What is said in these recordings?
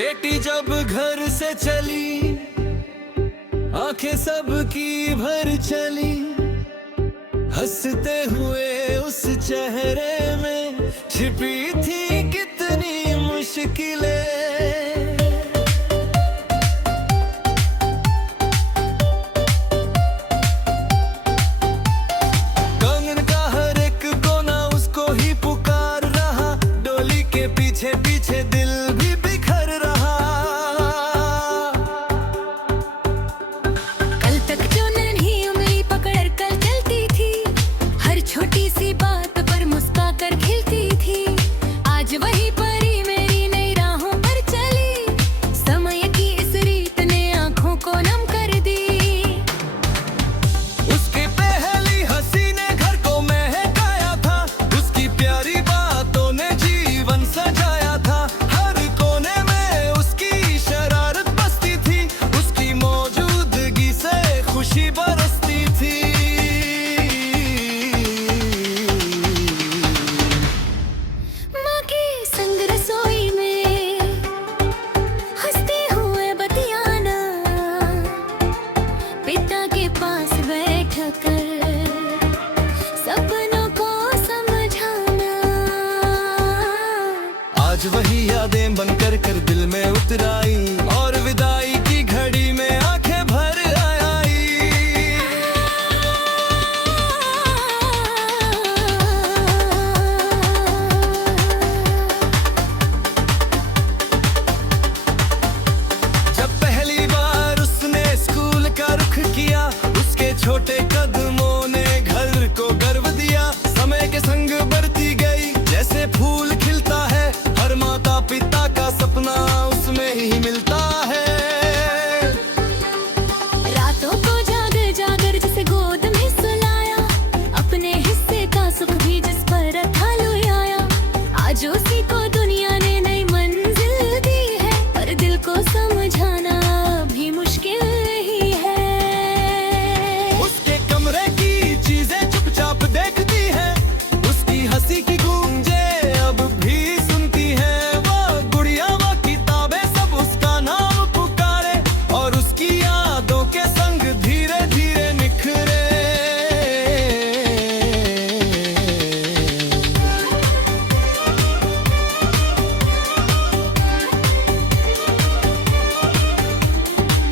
बेटी जब घर से चली, आंखें सबकी भर चली। हंसते हुए उस चेहरे में छिपी थी कितनी मुश्किलें। कंगन का हर एक कोना उसको ही पुकार रहा, डोली के पीछे पीछे दिल भी बिखर रहा। कल तक जो नन्ही उंगली पकड़ कर चलती थी, हर छोटी सी बात पर मुस्का कर खिलती थी, आज वही परी मेरी नई राहों पर चली। समय की इस रीत ने आंखों को नम कर दी। उसकी पहली हंसी ने घर को महकाया था, उसकी प्यारी बातों ने जीवन सजाया था। हर कोने में उसकी शरारत बसती थी, उसकी मौजूदगी से खुशी बरसती थी। माँ के संग रसोई में हंसते हुए बतियाना, पिता के पास बैठकर सपनों को समझाना। आज वही यादें बनकर कर दिल में उतर आई, और विदाई की घड़ी में आंखें भर आई। जब पहली बार उसने स्कूल का रुख किया, उसके छोटे कदमों ने घर को गर्व दिया। समय के संग बढ़ती गई जैसे फूल खिलता है, हर माता पिता का सपना उसमें ही मिलता है। रातों को जागर जागर जिसे गोद में सुलाया, अपने हिस्से का सुख भी जिस पर था लो आया। आज उसी को दुनिया ने नई मंजिल दी है, पर दिल को समझाना भी मुश्किल ही है। उसके कमरे की चीजें चुपचाप देखती है, उसकी हंसी की गूंजे अब भी सुनती है। वो गुड़िया वो किताबें सब उसका नाम पुकारे, और उसकी यादों के संग धीरे धीरे निखरे।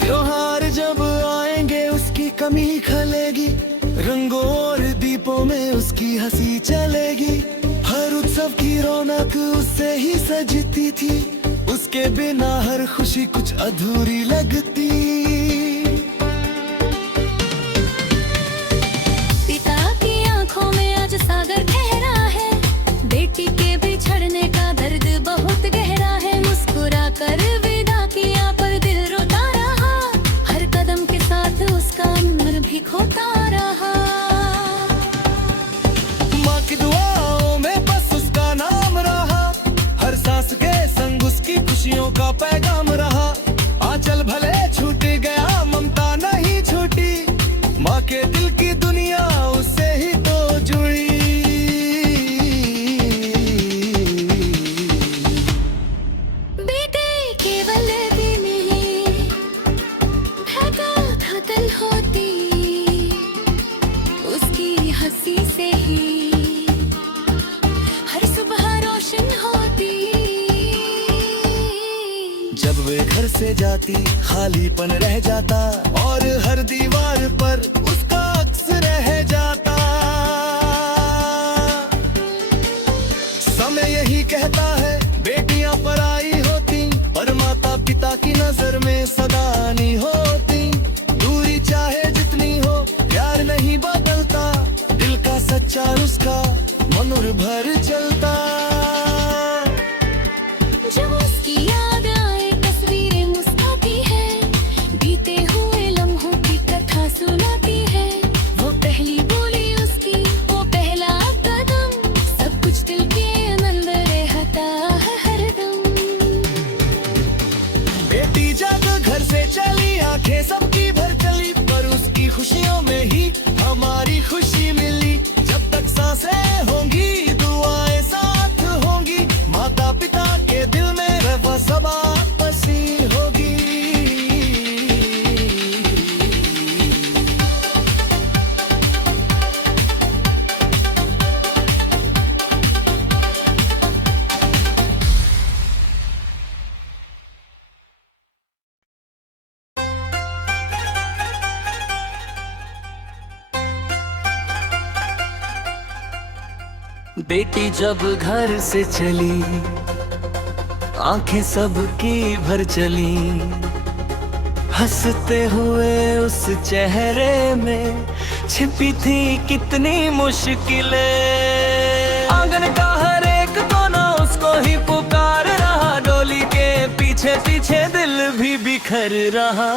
त्योहार जब आएंगे उसकी कमी खलेगी, रंगों और दीपों में उसकी हंसी चलेगी। हर उत्सव की रौनक उससे ही सजती थी, उसके बिना हर खुशी कुछ अधूरी लगती। पिता की आंखों में आज सागर ठहरा है, बेटी के बिछड़ने का दर्द बहुत गहरा है। मुस्कुरा कर विदा किया पर दिल रोता रहा, हर कदम के साथ उसका उम्र भी खोता रहा। माँ की दुआओं में बस उसका नाम रहा, हर सांस के संग उसकी खुशियों का पैगाम रहा। आंचल भले छूट गया ममता नहीं छूटी, माँ के दिल की दुनिया उससे ही तो जुड़ी। बेटे केवल दिन ही बहता था दिल होती, उसकी हंसी से ही हर सुबह रोशन होती। जब वे घर से जाती खालीपन रह जाता, और हर दीवार पर उसका अक्स रह जाता। समय यही कहता है बेटियां पराई होती, पर माता पिता की नजर में सदा नहीं होती। दूरी चाहे जितनी हो प्यार नहीं बदलता, दिल का सच्चा उसका मनुर भर चलता। जब उसकी याद आए तस्वीरें मुस्कुराती है, बीते हुए लम्हों की कथा सुनाती है। वो पहली बोली उसकी, वो पहला कदम, सब कुछ दिल के अंदर रहता है हरदम। बेटी जब घर से चली आंखें सबकी भर चली, पर उसकी खुशियों में ही हमारी खुशी मिली। जब तक सांसें होंगी दुआएं साथ होंगी। बेटी जब घर से चली, आंखें सबकी भर चली, हंसते हुए उस चेहरे में छिपी थी कितनी मुश्किलें। आंगन का हर एक कोना उसको ही पुकार रहा, डोली के पीछे पीछे दिल भी बिखर रहा।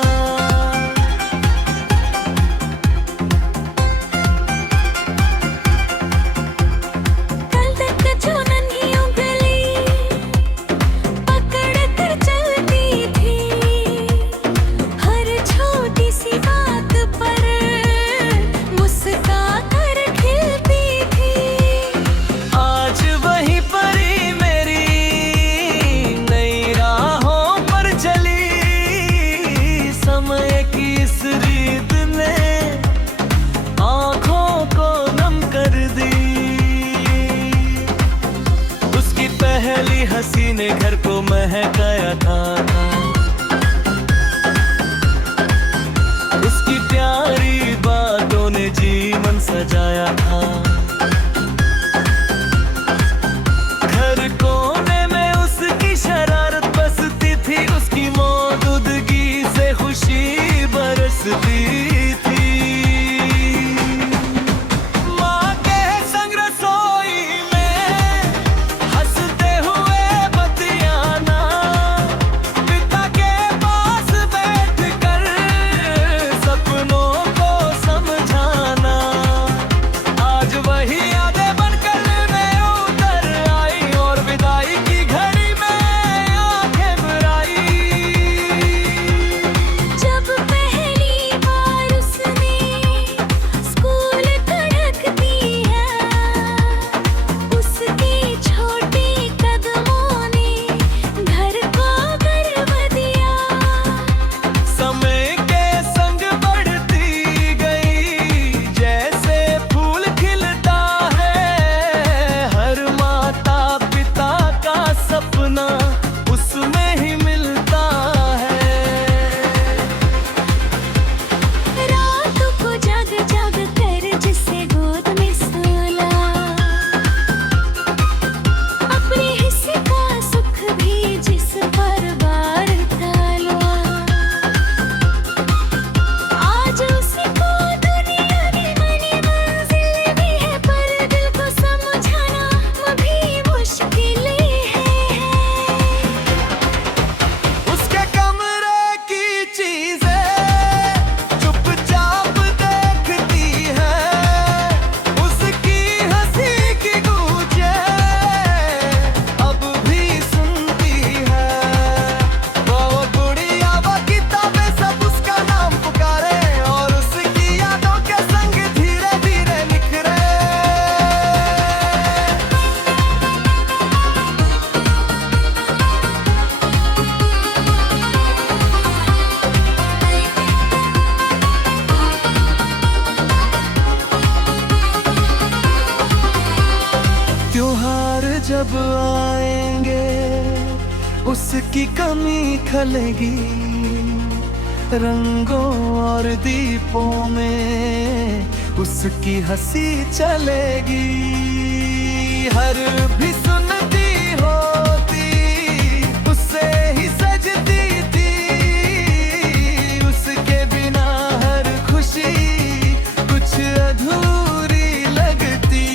पहली हंसी ने घर को महकाया था, उसकी प्यारी बातों ने जीवन सजाया था। घर कोने में उसकी शरारत बसती थी, उसकी मौजूदगी से खुशी बरसती थी। जब आएंगे उसकी कमी खलेगी, रंगों और दीपों में उसकी हंसी चलेगी। हर भी सुनती होती उससे ही सजती थी, उसके बिना हर खुशी कुछ अधूरी लगती।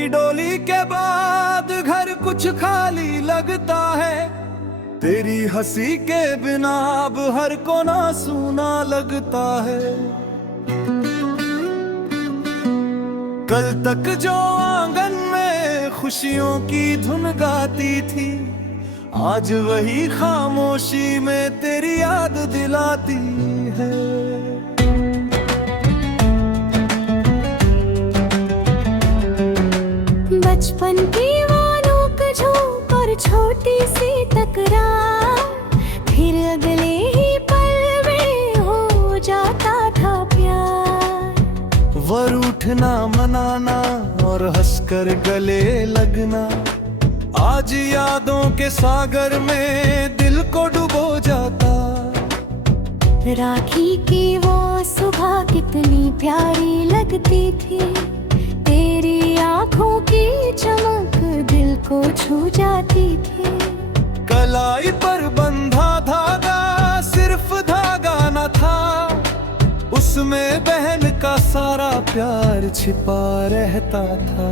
तेरी डोली के बाद घर कुछ खाली लगता है, तेरी हंसी के बिना अब हर कोना सूना लगता है। कल तक जो आंगन में खुशियों की धुन गाती थी, आज वही खामोशी में तेरी याद दिलाती है। बचपन की वो नोक-झोंक और छोटी सी तकरार, फिर अगले ही पल में हो जाता था प्यार। वर उठना, मनाना और हंसकर गले लगना, आज यादों के सागर में दिल को डुबो जाता। राखी की वो सुबह कितनी प्यारी लगती थी, तेरी आंखों की चमक दिल को छू जाती थी। कलाई पर बंधा धागा सिर्फ धागा न था, उसमें बहन का सारा प्यार छिपा रहता था।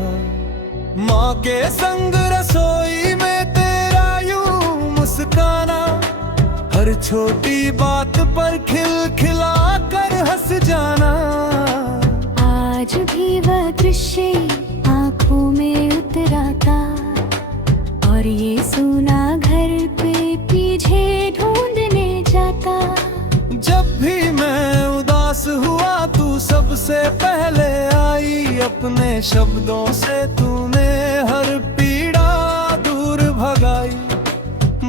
माँ के संग रसोई में तेरा यूं मुस्काना, हर छोटी बात पर खिलखिला कर हंस जाना। आज भी वह दृश्य आंखों में उतरा था, और ये सूना घर पे पीछे ढूंढने जाता। जब भी मैं उदास हुआ तू सबसे पहले आई, अपने शब्दों से तूने हर पीड़ा दूर भगाई।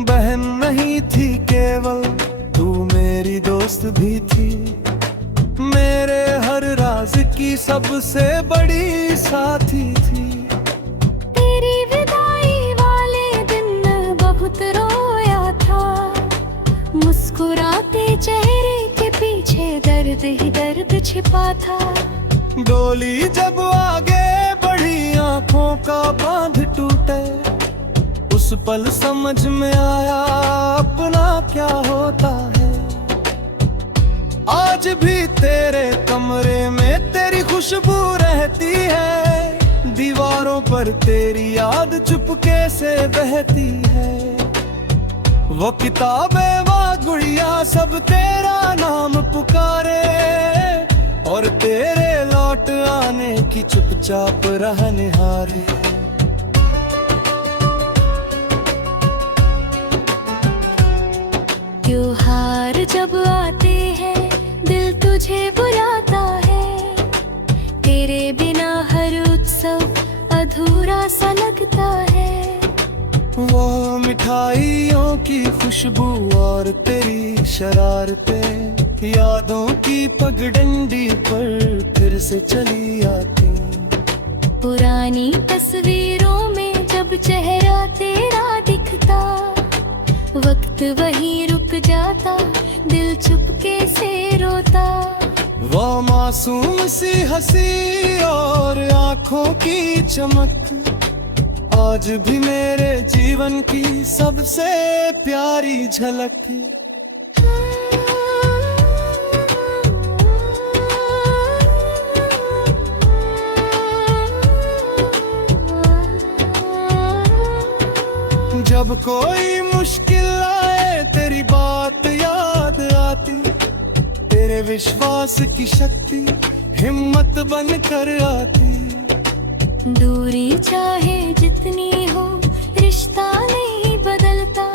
बहन नहीं थी केवल, तू मेरी दोस्त भी थी, मेरे हर राज की सबसे बड़ी साथी थी। तेरी विदाई वाले दिन बहुत रोया था, मुस्कुराते चेहरे के पीछे दर्द ही दर्द छिपा था। डोली जब आगे बढ़ी आंखों का बांध टूटे, उस पल समझ में आया अपना क्या होता है। आज भी तेरे कमरे में तेरी खुशबू रहती है, दीवारों पर तेरी याद चुपके से बहती है। वो किताबें, वो गुड़िया सब तेरा नाम पुकारे, और तेरे लौट आने की चुपचाप राह निहारे। त्योहार जब आते हैं दिल तुझे बुलाता है, तेरे बिना हर उत्सव अधूरा सा लगता है। वो मिठाइयों की खुशबू और तेरी शरारतें, यादों की पगडंडी पर फिर से चली आती। पुरानी तस्वीरों में जब चेहरा तेरा दिखता, वक्त वहीं रुक जाता, दिल चुपके से रोता। वो मासूम सी हंसी और आंखों की चमक, आज भी मेरे जीवन की सबसे प्यारी झलक। जब कोई मुश्किल आए तेरी बात याद आती, तेरे विश्वास की शक्ति हिम्मत बन कर आती। दूरी चाहे जितनी हो रिश्ता नहीं बदलता,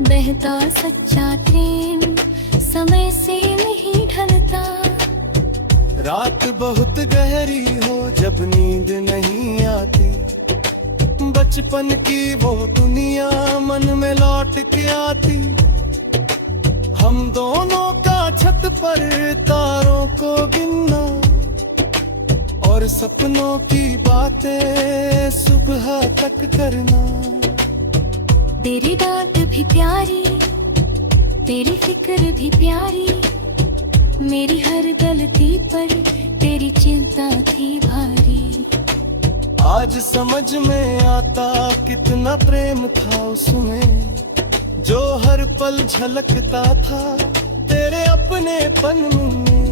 बहता सच्चा प्रेम समय से नहीं ढलता। रात बहुत गहरी हो जब नींद नहीं आती, बचपन की वो दुनिया मन में लौट के आती। हम दोनों का छत पर तारों को गिनना, और सपनों की बातें सुबह तक करना। तेरी डांट भी प्यारी, तेरी फिक्र भी प्यारी, मेरी हर गलती पर तेरी चिंता थी भारी। आज समझ में आता कितना प्रेम था उसमें, जो हर पल झलकता था तेरे अपनेपन में।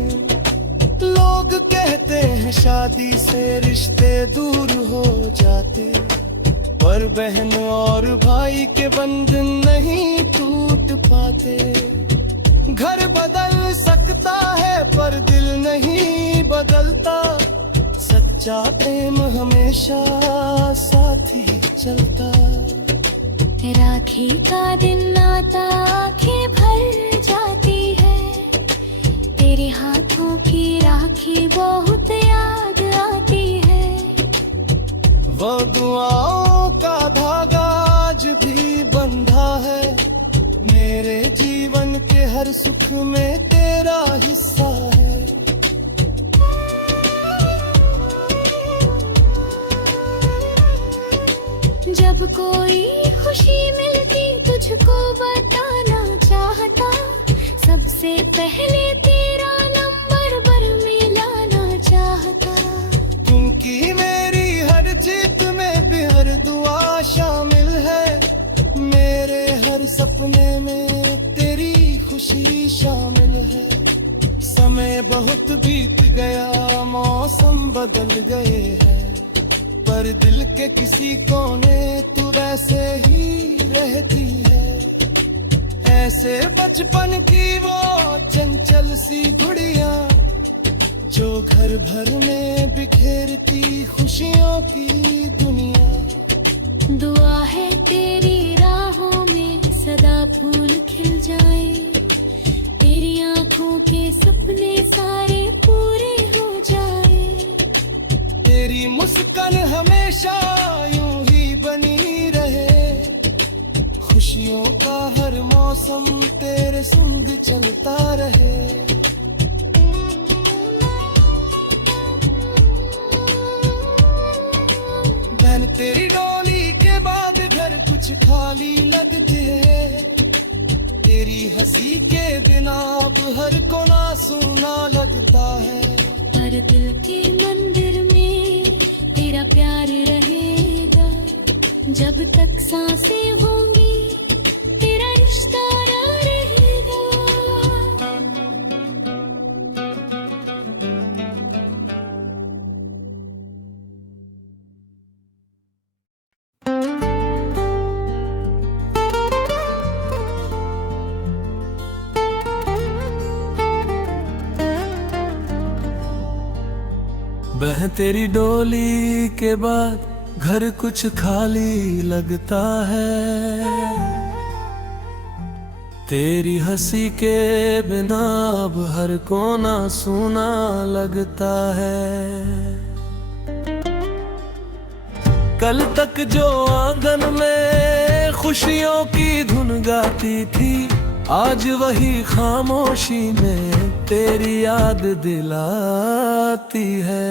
लोग के कहते हैं शादी से रिश्ते दूर हो जाते, पर बहन और भाई के बंधन नहीं टूट पाते। घर बदल सकता है पर दिल नहीं बदलता, सच्चा प्रेम हमेशा साथ ही चलता। राखी का दिन आता आंखें भर जाती है, तेरे हाथों की राखी बहुत याद आती है। वो दुआओं का धागा आज भी बंधा है, मेरे जीवन के हर सुख में तेरा हिस्सा है। जब कोई खुशी मिलती तुझको बताना चाहता, सबसे पहले तेरा नंबर पर मिलाना चाहता। क्योंकि मेरी हर जीत में भी हर दुआ शामिल है, मेरे हर सपने में तेरी खुशी शामिल है। समय बहुत बीत गया, मौसम बदल गए हैं, पर दिल के किसी कोने तू वैसे ही रहती है। ऐसे बचपन की वो चंचल सी गुड़िया, जो घर भर में बिखेरती खुशियों की दुनिया। दुआ है तेरी राहों में सदा फूल खिल जाए, तेरी आंखों के सपने सारे पूरे हो जाए। तेरी मुस्कान हमेशा यूं ही बनी रहे, खुशियों का हर मौसम तेरे संग चलता रहे। बहन तेरी डोली के बाद घर कुछ खाली लगते है, तेरी हंसी के बिना अब हर कोना सूना लगता है। पर दिल के मंदिर में तेरा प्यार रहेगा, जब तक सांसें होंगी तेरा रिश्ता रहेगा। बह तेरी डोली के बाद घर कुछ खाली लगता है, तेरी हंसी के बिना अब हर कोना सूना लगता है। कल तक जो आंगन में खुशियों की धुन गाती थी, आज वही खामोशी में तेरी याद दिलाती है।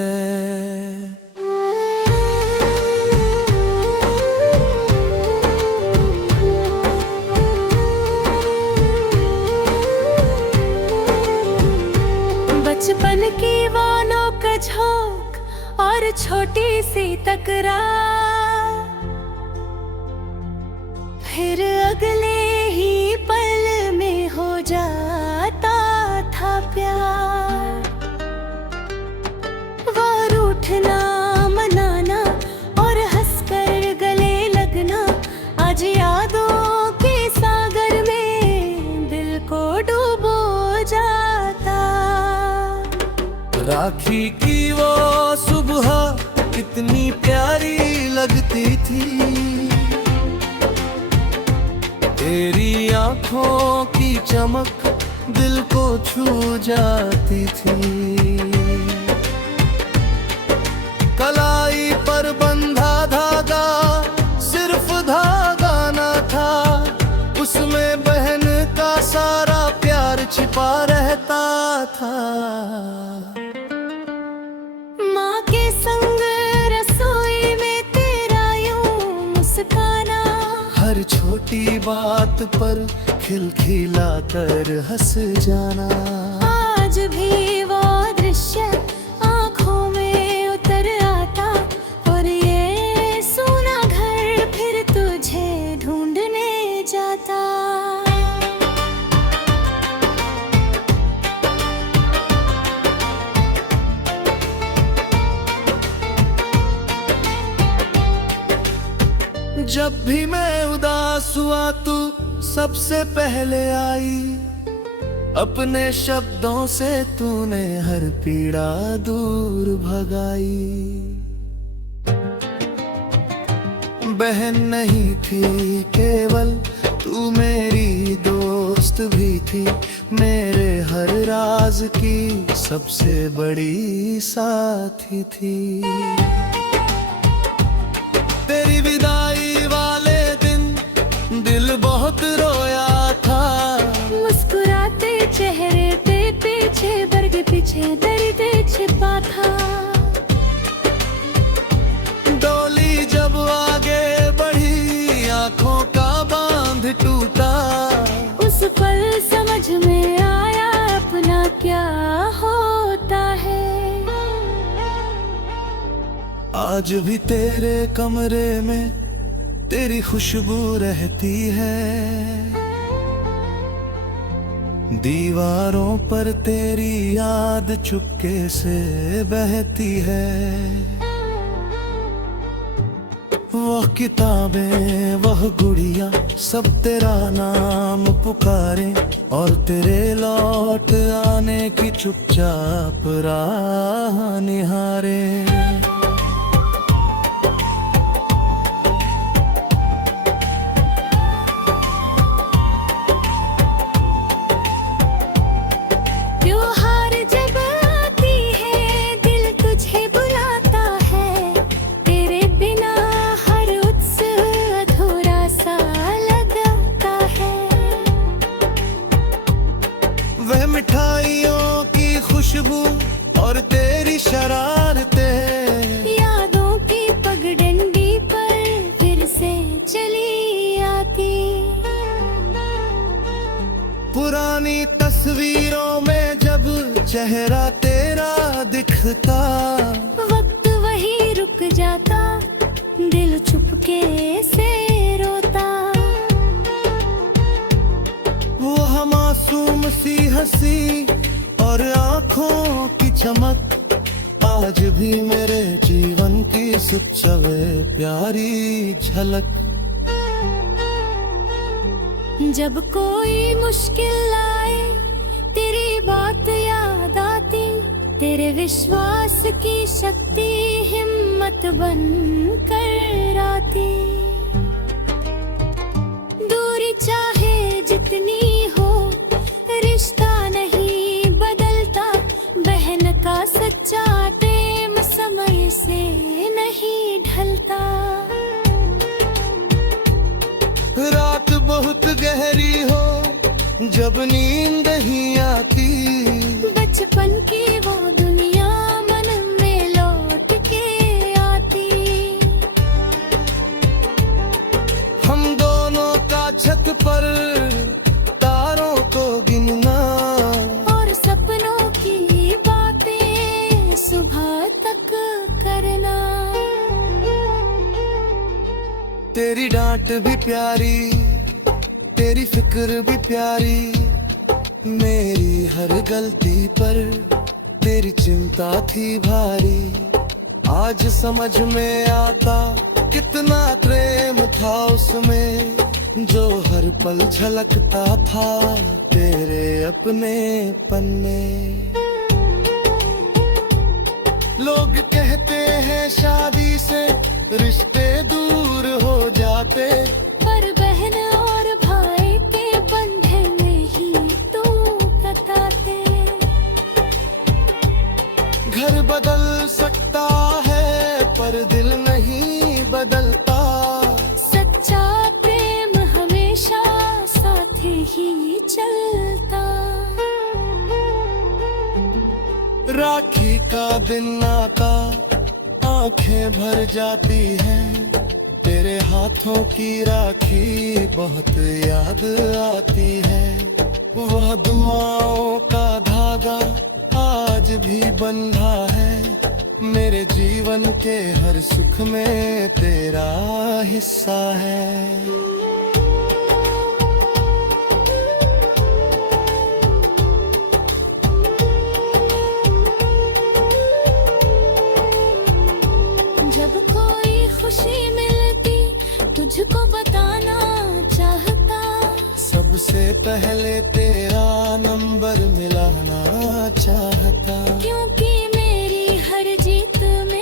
बचपन की वो नोक झोंक और छोटी सी तकरार, फिर अगले ही पल में हो जाता था प्यार। वो रूठना मनाना और हंसकर गले लगना, आज यादों के सागर में दिल को डूबो जाता। राखी की वो सुबह कितनी प्यारी लगती थी, तेरी आंखों की चमक दिल को छू जाती थी। कलाई पर बंधा धागा सिर्फ धागा न था, उसमें बहन का सारा प्यार छिपा रहता था। माँ के संग रसोई में तेरा यूं मुस्काना, हर छोटी बात पर खिलखिला कर हंस जाना। आज भी वो दृश्य आँखों में उतर आता, और ये सोना घर फिर तुझे ढूंढने जाता। जब भी मैं उदास हुआ तू सबसे पहले आई, अपने शब्दों से तूने हर पीड़ा दूर भगाई। बहन नहीं थी केवल तू मेरी दोस्त भी थी, मेरे हर राज की सबसे बड़ी साथी थी। तेरी विदाई वाले दिन दिल बहुत रोया था, मुस्कुराते चेहरे पे पीछे दर्द पीछे दर्द छिपा था। डोली जब आगे बढ़ी आंखों का बांध टूटा, उस पल समझ में आया अपना क्या होता है। आज भी तेरे कमरे में तेरी खुशबू रहती है, दीवारों पर तेरी याद चुपके से बहती है। वह किताबें वह गुड़िया सब तेरा नाम पुकारे, और तेरे लौट आने की चुपचाप राह निहारे। त्योहार जब आती है दिल तुझे बुलाता है, तेरे बिना हर उत्सव अधूरा सा लगता है। वह मिठाइयों की खुशबू और तेरी शरारतें, यादों की पगडंडी पर फिर से चली आती। पुरानी तस्वीरों में जब चेहरा तेरा दिखता, वक्त वही रुक जाता, दिल चुपके से रोता। वो मासूम सी हंसी और आंखों की चमक आज भी मेरे जीवन की सबसे प्यारी झलक। जब कोई मुश्किल आए तेरी बात याद आती, तेरे विश्वास की शक्ति हिम्मत बन कर आती। दूरी चाहे जितनी हो रिश्ता नहीं बदलता, बहन का सच्चा प्रेम समय से नहीं ढलता। रात बहुत गहरी हो जब नींद नहीं आती, बचपन की वो दुनिया मन में लौट के आती। हम दोनों का छत पर तारों को गिनना, और सपनों की बातें सुबह तक करना। तेरी डांट भी प्यारी तेरी फिक्र भी प्यारी, मेरी हर गलती पर तेरी चिंता थी भारी। आज समझ में आता कितना प्रेम था उसमें, जो हर पल झलकता था तेरे अपने पन्ने। लोग कहते हैं शादी से रिश्ते दूर हो जाते, पर बहन और भाई के बंधन में ही तो बताते। घर बदल सकता है पर दिल नहीं बदलता, सच्चा प्रेम हमेशा साथ ही चलता। राखी का दिन आता आंखें भर जाती हैं, तेरे हाथों की राखी बहुत याद आती है। वह दुआओं का धागा आज भी बंधा है, मेरे जीवन के हर सुख में तेरा हिस्सा है। जब कोई खुशी मिलती तुझको सबसे पहले तेरा नंबर मिलाना चाहता। क्योंकि मेरी हर जीत में